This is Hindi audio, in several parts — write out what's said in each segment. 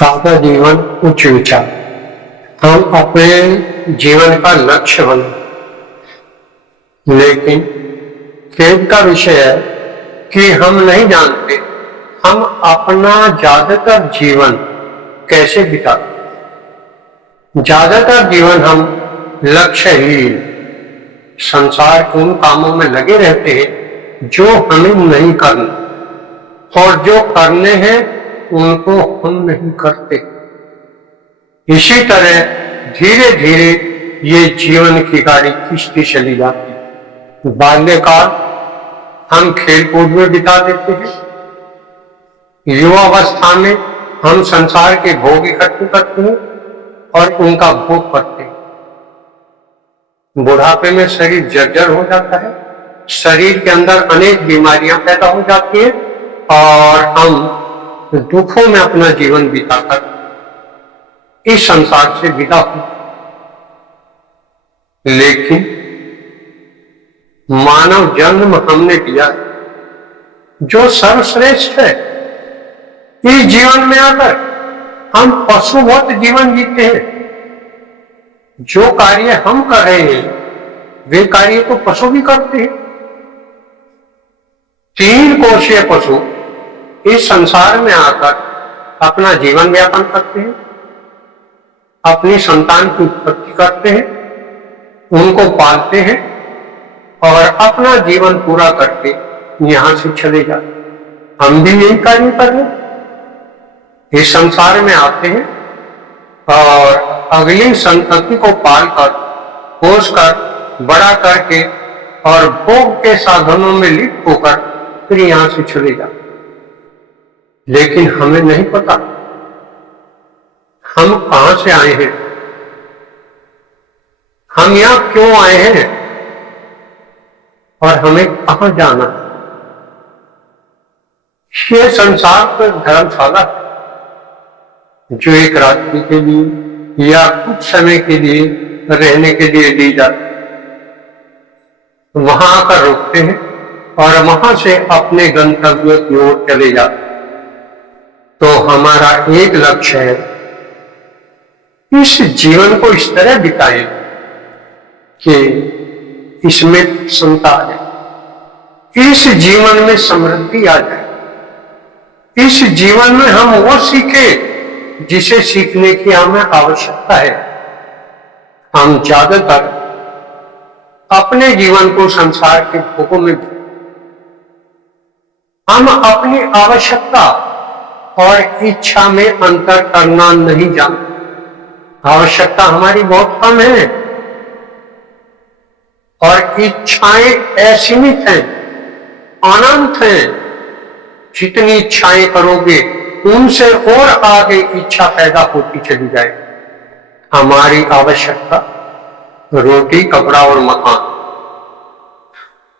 सादा जीवन उच्च विचार। हम अपने जीवन का लक्ष्य बने, लेकिन खेद का विषय है कि हम नहीं जानते हम अपना ज्यादातर जीवन कैसे बिताते। ज्यादातर जीवन हम लक्ष्यहीन संसार के उन कामों में लगे रहते हैं जो हमें नहीं करना, और जो करने हैं उनको हम नहीं करते। इसी तरह धीरे धीरे ये जीवन की गाड़ी खींचती चली जाती। बाल्यकाल हम खेल कूद में बिता देते हैं, युवावस्था में हम संसार के भोग इकट्ठे करते हैं और उनका भोग करते हैं। बुढ़ापे में शरीर जर्जर हो जाता है, शरीर के अंदर अनेक बीमारियां पैदा हो जाती हैं और हम दुखों में अपना जीवन बिताकर इस संसार से विदा हो। लेकिन मानव जन्म हमने दिया है जो सर्वश्रेष्ठ है। इस जीवन में आकर हम पशुवत जीवन जीते हैं। जो कार्य हम कर रहे हैं वे कार्य तो पशु भी करते हैं। 3 कोशीय पशु इस संसार में आकर अपना जीवन व्यापन करते हैं, अपनी संतान की उत्पत्ति करते हैं, उनको पालते हैं और अपना जीवन पूरा करके यहां से चले जाते। हम भी यही कार्य कर रहे हैं। इस संसार में आते हैं और अगली संतति को पालकर, पोसकर, बड़ा करके और भोग के साधनों में लिप्त होकर फिर यहां से चले जाते। लेकिन हमें नहीं पता हम कहां से आए हैं, हम यहां क्यों आए हैं और हमें कहां जाना है। ये संसार तो धर्मशाला है जो एक रात्रि के लिए या कुछ समय के लिए रहने के लिए दी जाती। वहां आकर रुकते हैं और वहां से अपने गंतव्य की ओर चले जाते। तो हमारा एक लक्ष्य है इस जीवन को इस तरह बिताएं कि इसमें प्रसन्नता आ जाए, इस जीवन में समृद्धि आ जाए, इस जीवन में हम वो सीखे जिसे सीखने की हमें आवश्यकता है। हम ज्यादातर अपने जीवन को संसार के भोगों में, हम अपनी आवश्यकता और इच्छा में अंतर करना नहीं जानते। आवश्यकता हमारी बहुत कम है और इच्छाएं असीमित हैं, अनंत हैं। जितनी इच्छाएं करोगे उनसे और आगे इच्छा पैदा होती चली जाए। हमारी आवश्यकता रोटी, कपड़ा और मकान,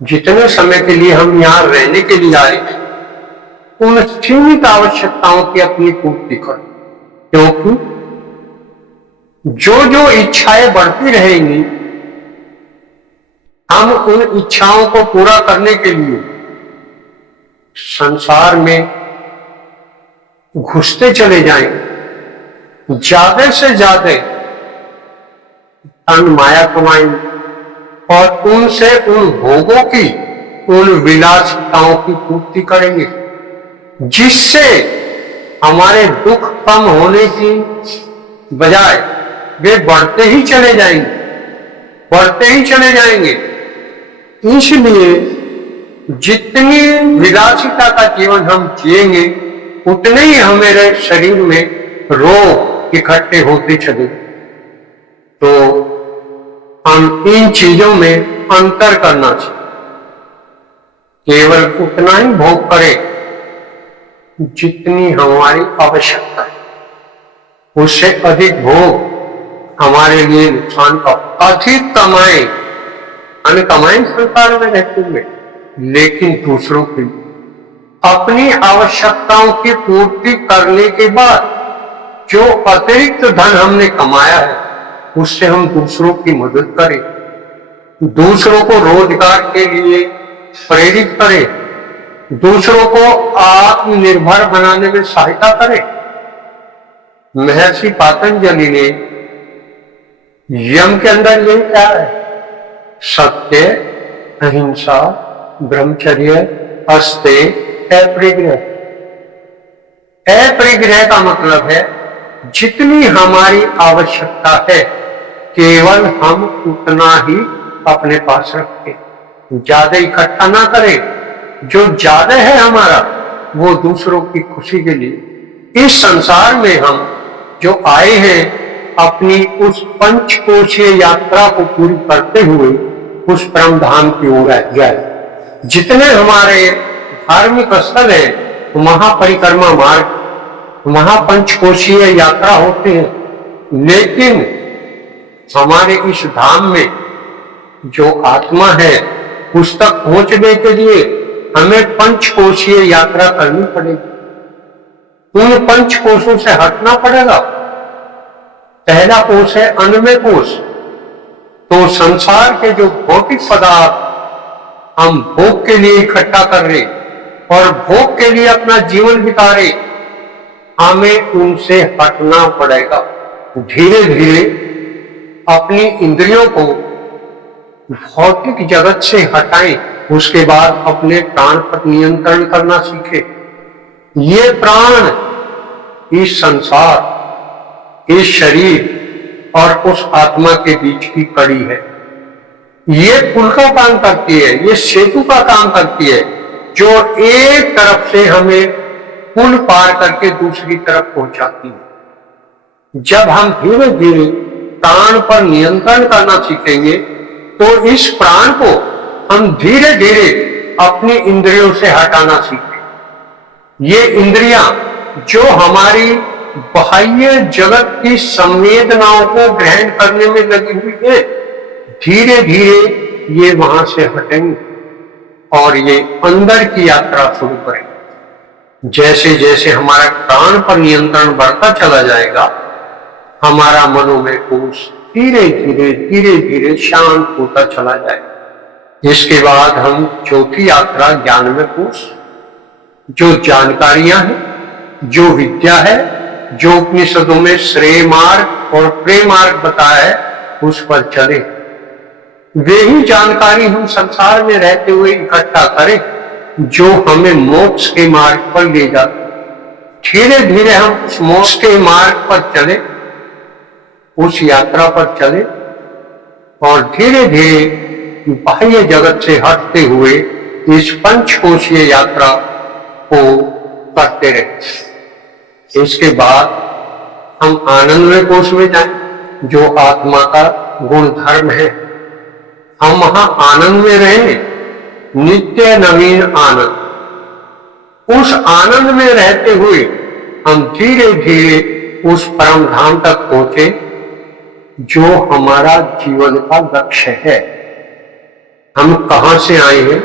जितने समय के लिए हम यहां रहने के लिए आए हैं उन सीमित आवश्यकताओं की अपनी पूर्ति करो, क्योंकि जो जो इच्छाएं बढ़ती रहेंगी हम उन इच्छाओं को पूरा करने के लिए संसार में घुसते चले जाएंगे। ज्यादा से ज्यादा धन माया कमाएंगे और उनसे उन भोगों की, उन विलासिताओं की पूर्ति करेंगे, जिससे हमारे दुख कम होने की बजाय वे बढ़ते ही चले जाएंगे, बढ़ते ही चले जाएंगे। इसलिए जितनी विलासिता का जीवन हम जिएंगे उतने ही हमारे शरीर में रोग इकट्ठे होते चले। तो हम इन चीजों में अंतर करना चाहिए। केवल उतना ही भोग करें जितनी हमारी आवश्यकता है, उससे अधिक भोग हमारे लिए नुकसान का। अधिक कमाएं, कमाएं संसार में रहते हुए, लेकिन दूसरों के लिए अपनी आवश्यकताओं की पूर्ति करने के बाद जो अतिरिक्त धन हमने कमाया है उससे हम दूसरों की मदद करें, दूसरों को रोजगार के लिए प्रेरित करें, दूसरों को आत्मनिर्भर बनाने में सहायता करें। महर्षि पातंजलि ने यम के अंदर यही क्या है? सत्य, अहिंसा, ब्रह्मचर्य, अस्ते, अपरिग्रह। अपरिग्रह का मतलब है जितनी हमारी आवश्यकता है केवल हम उतना ही अपने पास रखें, ज्यादा इकट्ठा ना करें। जो ज्यादा है हमारा वो दूसरों की खुशी के लिए। इस संसार में हम जो आए हैं अपनी उस पंचकोशीय यात्रा को पूरी करते हुए उस परम धाम की ओर जाए। जितने हमारे धार्मिक स्थल है, महापरिक्रमा मार्ग, महापंचकोशीय यात्रा होते हैं, लेकिन हमारे इस धाम में जो आत्मा है उस तक पहुंचने के लिए हमें पंचकोशीय यात्रा करनी पड़ेगी। उन पंचकोशों से हटना पड़ेगा। पहला कोश है अन्नमय कोश। तो संसार के जो भौतिक पदार्थ हम भोग के लिए इकट्ठा कर रहे और भोग के लिए अपना जीवन बिता रहे, हमें उनसे हटना पड़ेगा। धीरे धीरे अपनी इंद्रियों को भौतिक जगत से हटाएं, उसके बाद अपने प्राण पर नियंत्रण करना सीखें। ये प्राण इस संसार, इस शरीर और उस आत्मा के बीच की कड़ी है। ये पुल का काम करती है, ये सेतु का काम करती है, जो एक तरफ से हमें पुल पार करके दूसरी तरफ पहुंचाती है। जब हम धीरे धीरे प्राण पर नियंत्रण करना सीखेंगे तो इस प्राण को हम धीरे धीरे अपनी इंद्रियों से हटाना सीखें। ये इंद्रियां जो हमारी बाह्य जगत की संवेदनाओं को ग्रहण करने में लगी हुई है, धीरे धीरे ये वहां से हटेंगे और ये अंदर की यात्रा शुरू करेंगे। जैसे जैसे हमारा प्राण पर नियंत्रण बढ़ता चला जाएगा, हमारा मनोमय कोश धीरे धीरे धीरे धीरे शांत होता चला जाएगा। इसके बाद हम चौथी यात्रा ज्ञानमय कोश, जो जानकारियां हैं, जो विद्या है, जो उपनिषदों में श्रेय मार्ग और प्रेम मार्ग बताया है, उस पर चले। वे ही जानकारी हम संसार में रहते हुए इकट्ठा करें जो हमें मोक्ष के मार्ग पर ले जाते। धीरे धीरे हम उस मोक्ष के मार्ग पर चले, उस यात्रा पर चले और धीरे धीरे बाह्य जगत से हटते हुए इस पंचकोशीय यात्रा को करते रहे। इसके बाद हम आनंदमय कोश में जाएं, जो आत्मा का गुण धर्म है। हम वहां आनंद में रहें, नित्य नवीन आनंद। उस आनंद में रहते हुए हम धीरे धीरे उस परम धाम तक पहुंचे जो हमारा जीवन का लक्ष्य है। हम कहां से आए हैं,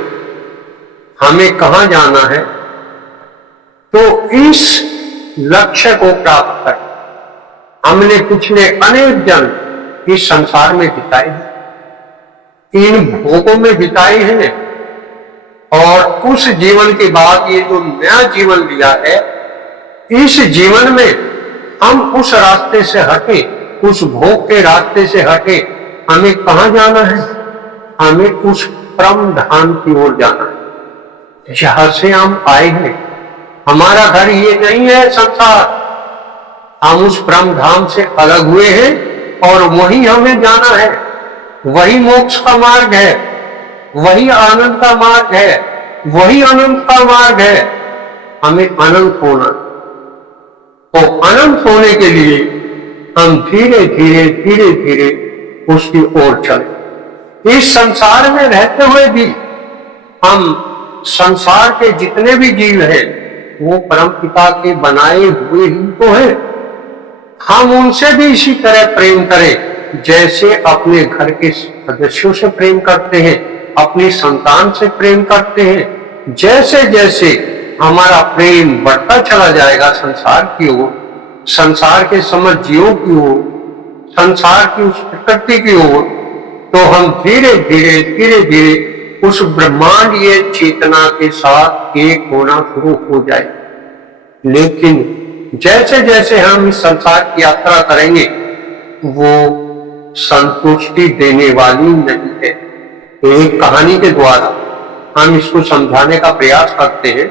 हमें कहां जाना है, तो इस लक्ष्य को प्राप्त कर हमने पिछले अनेक जन्म इस संसार में बिताए हैं, इन भोगों में बिताए हैं और उस जीवन के बाद ये जो नया जीवन लिया है, इस जीवन में हम उस रास्ते से हटे, उस भोग के रास्ते से हटे। हमें कहां जाना है? हमें उस परम धाम की ओर जाना है जहां से हम आए हैं। हमारा घर ये नहीं है संसार, हम उस परम धाम से अलग हुए हैं और वही हमें जाना है। वही मोक्ष का मार्ग है, वही आनंद का मार्ग है, वही अनंत का मार्ग है। हमें अनंत होना, तो अनंत होने के लिए हम धीरे धीरे धीरे धीरे उसकी ओर चले। इस संसार में रहते हुए भी हम संसार के जितने भी जीव हैं वो परम पिता के बनाए हुए ही तो हैं। हम उनसे भी इसी तरह प्रेम करें जैसे अपने घर के सदस्यों से प्रेम करते हैं, अपनी संतान से प्रेम करते हैं। जैसे जैसे हमारा प्रेम बढ़ता चला जाएगा संसार की ओर, संसार के समस्त जीवों की ओर, संसार की उस प्रकृति की ओर, तो हम धीरे धीरे धीरे धीरे उस ब्रह्मांडीय चेतना के साथ एक होना शुरू हो जाए। लेकिन जैसे जैसे हम इस संसार की यात्रा करेंगे वो संतुष्टि देने वाली नहीं है। एक कहानी के द्वारा हम इसको समझाने का प्रयास करते हैं।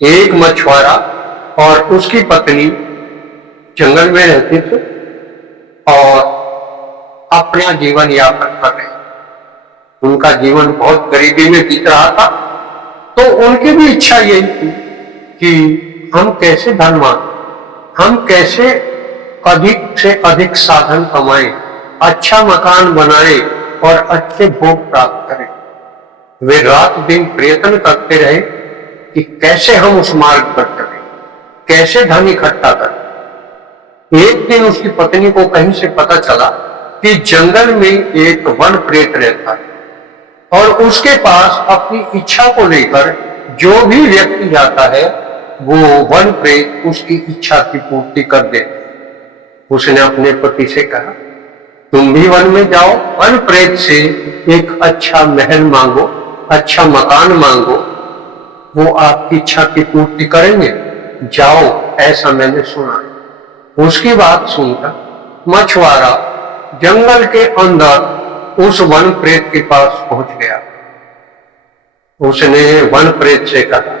एक मछुआरा और उसकी पत्नी जंगल में रहते थे और अपना जीवन यापन कर रहे। उनका जीवन बहुत गरीबी में बीत रहा था, तो उनकी भी इच्छा यही थी कि हम कैसे धनवान, हम कैसे अधिक से अधिक साधन कमाएं, अच्छा मकान बनाएं और अच्छे भोग प्राप्त करें। वे रात दिन प्रयत्न करते रहे कि कैसे हम उस मार्ग पर चलें, कैसे धन इकट्ठा करें। एक दिन उसकी पत्नी को कहीं से पता चला कि जंगल में एक वन प्रेत रहता है और उसके पास अपनी इच्छा को लेकर जो भी व्यक्ति जाता है वो वन प्रेत उसकी इच्छा की पूर्ति कर दे। उसने अपने पति से कहा, तुम भी वन में जाओ, वन प्रेत से एक अच्छा महल मांगो, अच्छा मकान मांगो, वो आपकी इच्छा की पूर्ति करेंगे, जाओ, ऐसा मैंने सुना है। उसकी बात सुनकर मछुआरा जंगल के अंदर उस वन प्रेत के पास पहुंच गया। उसने वन प्रेत से कहा,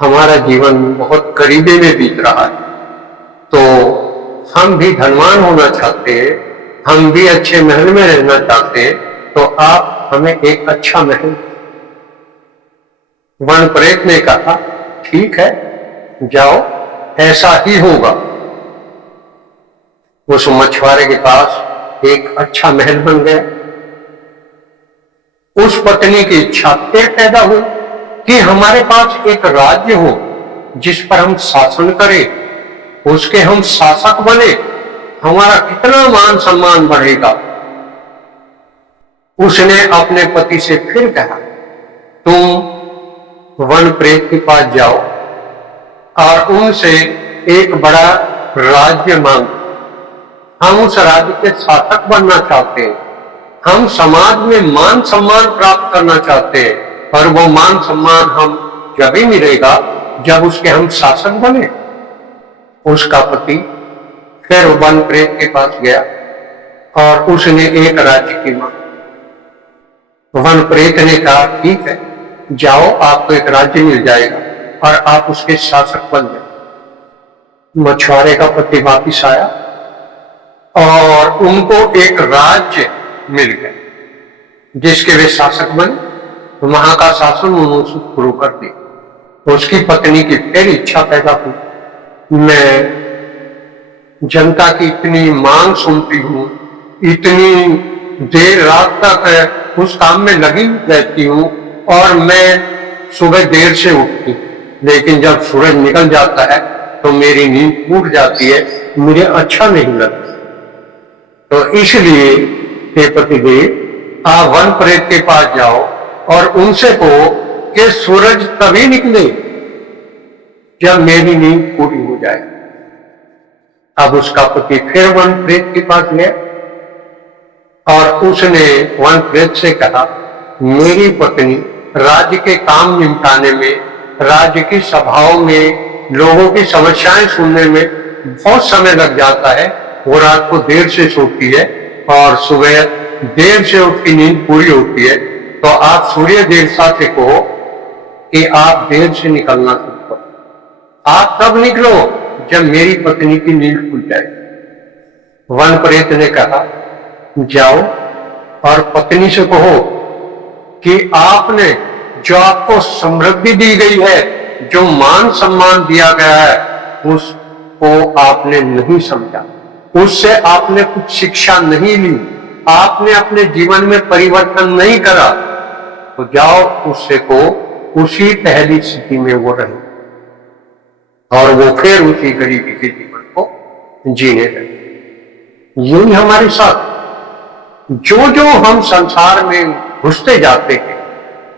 हमारा जीवन बहुत गरीबी में बीत रहा है, तो हम भी धनवान होना चाहते हैं, हम भी अच्छे महल में रहना चाहते हैं, तो आप हमें एक अच्छा महल। वन प्रेत ने कहा, ठीक है, जाओ, ऐसा ही होगा। उस मछुआरे के पास एक अच्छा महल बन गया। उस पत्नी की इच्छा फिर पैदा हुई कि हमारे पास एक राज्य हो जिस पर हम शासन करें, उसके हम शासक बने, हमारा कितना मान सम्मान बढ़ेगा। उसने अपने पति से फिर कहा, तुम वन प्रेत के पास जाओ और उनसे एक बड़ा राज्य मांगो। हम उस राज्य के शासक बनना चाहते हैं, हम समाज में मान सम्मान प्राप्त करना चाहते हैं, और वो मान सम्मान हम जब ही मिलेगा जब उसके हम शासक बने। उसका पति फिर वन प्रेत के पास गया और उसने एक राज्य की मांग। वन प्रेत ने कहा, ठीक है, जाओ, आपको एक राज्य मिल जाएगा और आप उसके शासक बन जाए। मछुआरे का पति वापिस आया और उनको एक राज्य मिल गया जिसके वे शासक बने। वहां का शासन उन्होंने शुरू कर दिया। उसकी पत्नी की फिर इच्छा पैदा हुई, मैं जनता की इतनी मांग सुनती हूँ, इतनी देर रात तक उस काम में लगी रहती हूँ और मैं सुबह देर से उठती, लेकिन जब सूरज निकल जाता है तो मेरी नींद टूट जाती है, मुझे अच्छा नहीं लगता। तो इसलिए हे पतिदेव, आप वन प्रेत के पास जाओ और उनसे कहो कि सूरज तभी निकले जब मेरी नींद पूरी हो जाए। अब उसका पति फिर वन प्रेत के पास गया और उसने वन प्रेत से कहा, मेरी पत्नी राज्य के काम निपटाने में, राज्य की सभाओं में लोगों की समस्याएं सुनने में बहुत समय लग जाता है। वो रात को देर से सोती है और सुबह देर से उसकी नींद पूरी होती है। तो आप सूर्य देवता से कहो कि आप देर से निकलना शुरू करो। आप तब निकलो जब मेरी पत्नी की नींद खुल जाए। वन प्रेत ने कहा, जाओ और पत्नी से कहो कि आपने जो आपको समृद्धि दी गई है, जो मान सम्मान दिया गया है, उसको आपने नहीं समझा, उससे आपने कुछ शिक्षा नहीं ली, आपने अपने जीवन में परिवर्तन नहीं करा। तो जाओ उससे को उसी पहली स्थिति में वो रहे और वो फिर उसी गरीबी के जीवन को जीने लगे। यही हमारे साथ जो जो हम संसार में घुसते जाते हैं,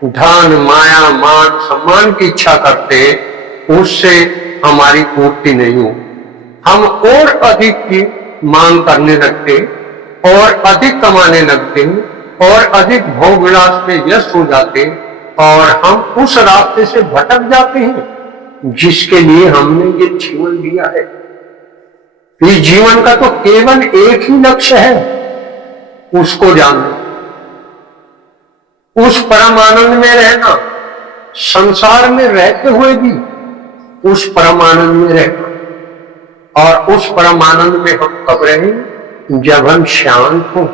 धन, माया, मान सम्मान की इच्छा करते हैं, उससे हमारी पूर्ति नहीं हो। हम और अधिक की मांग करने लगते हैं और अधिक कमाने लगते हैं और अधिक भोग विलास में व्यस्त हो जाते हैं और हम उस रास्ते से भटक जाते हैं। जिसके लिए हमने ये जीवन लिया है। इस जीवन का तो केवल एक ही लक्ष्य है, उसको जानना, उस परम आनंद में रहना, संसार में रहते हुए भी उस परम आनंद में रहना। और उस परम आनंद में हम कब रहें? जब हम शांत हो।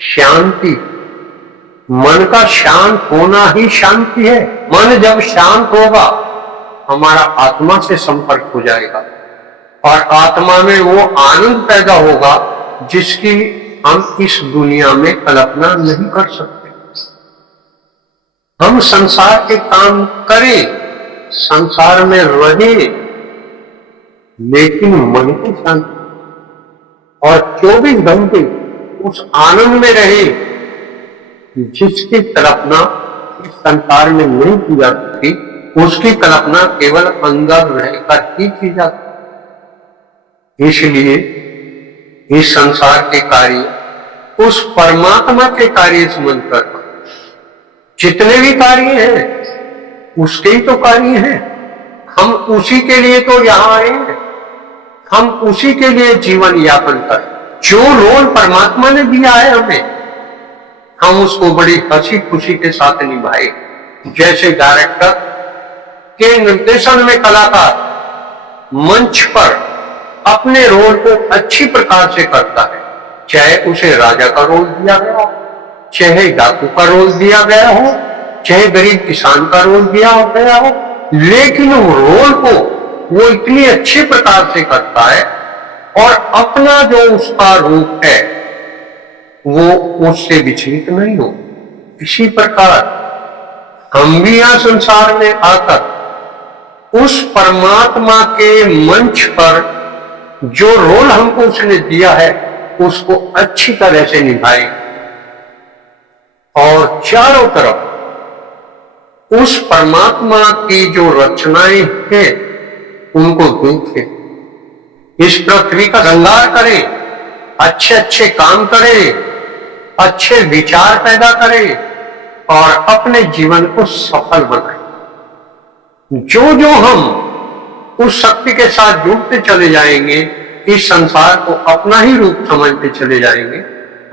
शांति, मन का शांत होना ही शांति है। मन जब शांत होगा हमारा आत्मा से संपर्क हो जाएगा और आत्मा में वो आनंद पैदा होगा जिसकी हम इस दुनिया में कल्पना नहीं कर सकते। हम संसार के काम करें, संसार में रहें, लेकिन मन की शांति और 24 घंटे उस आनंद में रहे जिसकी कल्पना इस संसार में नहीं की जा सकती। उसकी कल्पना केवल अंदर रहकर ही की जाती। इसलिए इस संसार के कार्य उस परमात्मा के कार्य समझकर, जितने भी कार्य हैं उसके ही तो कार्य हैं। हम उसी के लिए तो यहां आए हैं, हम उसी के लिए जीवन यापन करें। जो रोल परमात्मा ने दिया है हमें, हम उसको बड़ी हंसी खुशी के साथ निभाए। जैसे डायरेक्टर के निर्देशन में कलाकार मंच पर अपने रोल को अच्छी प्रकार से करता है, चाहे उसे राजा का रोल दिया गया हो, चाहे डाकू का रोल दिया गया हो, चाहे गरीब किसान का रोल दिया गया हो, लेकिन वो रोल को वो इतनी अच्छी प्रकार से करता है और अपना जो उसका रूप है वो उससे विचलित नहीं हो। इसी प्रकार हम भी यहां संसार में आकर उस परमात्मा के मंच पर जो रोल हमको उसने दिया है उसको अच्छी तरह से निभाए और चारों तरफ उस परमात्मा की जो रचनाएं हैं उनको देखें, इस पृथ्वी का श्रृंगार करें, अच्छे अच्छे काम करें, अच्छे विचार पैदा करें और अपने जीवन को सफल बनाएं। जो जो हम उस शक्ति के साथ जुड़ते चले जाएंगे, इस संसार को अपना ही रूप समझते चले जाएंगे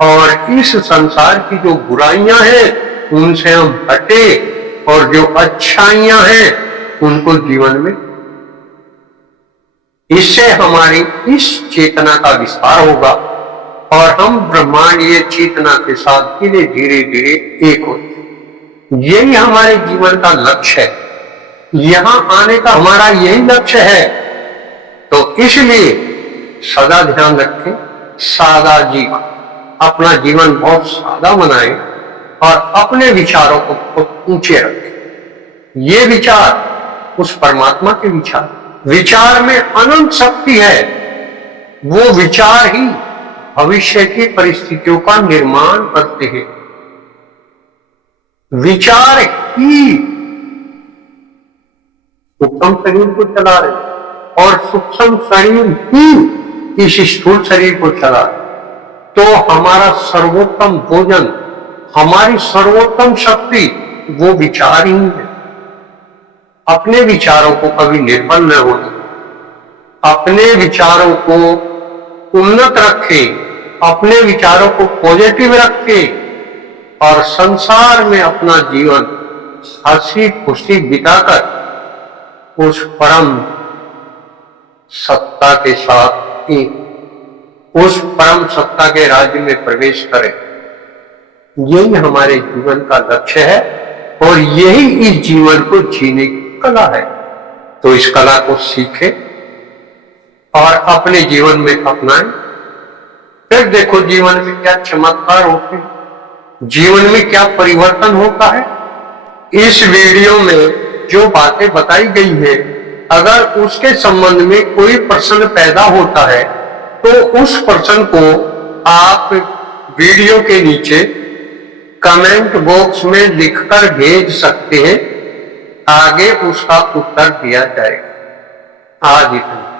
और इस संसार की जो बुराइयां हैं उनसे हम हटे और जो अच्छाइयां हैं उनको जीवन में, इससे हमारी इस चेतना का विस्तार होगा और हम ब्रह्मांडीय चेतना के साथ धीरे धीरे धीरे एक होते। यही हमारे जीवन का लक्ष्य है, यहां आने का हमारा यही लक्ष्य है। तो इसलिए सदा ध्यान रखें, सादा जीवन, अपना जीवन बहुत सादा बनाएं और अपने विचारों को बहुत ऊंचे रखें। ये विचार उस परमात्मा के विचार, विचार में अनंत शक्ति है। वो विचार ही भविष्य की परिस्थितियों का निर्माण करते हैं। विचार ही सूक्ष्म शरीर को चला रहे और सूक्ष्म शरीर ही इस स्थूल शरीर को चला रहे। तो हमारा सर्वोत्तम भोजन, हमारी सर्वोत्तम शक्ति वो विचार ही है। अपने विचारों को कभी निर्बल न होने, अपने विचारों को उन्नत रखें, अपने विचारों को पॉजिटिव रखें और संसार में अपना जीवन हंसी खुशी बिताकर उस परम सत्ता के साथ उस परम सत्ता के राज्य में प्रवेश करें। यही हमारे जीवन का लक्ष्य है और यही इस जीवन को जीने की कला है। तो इस कला को सीखें और अपने जीवन में अपनाएं। फिर देखो जीवन में क्या चमत्कार होते हैं, जीवन में क्या परिवर्तन होता है। इस वीडियो में जो बातें बताई गई है, अगर उसके संबंध में कोई प्रश्न पैदा होता है तो उस प्रश्न को आप वीडियो के नीचे कमेंट बॉक्स में लिखकर भेज सकते हैं, आगे उसका उत्तर दिया जाएगा। आज इतना।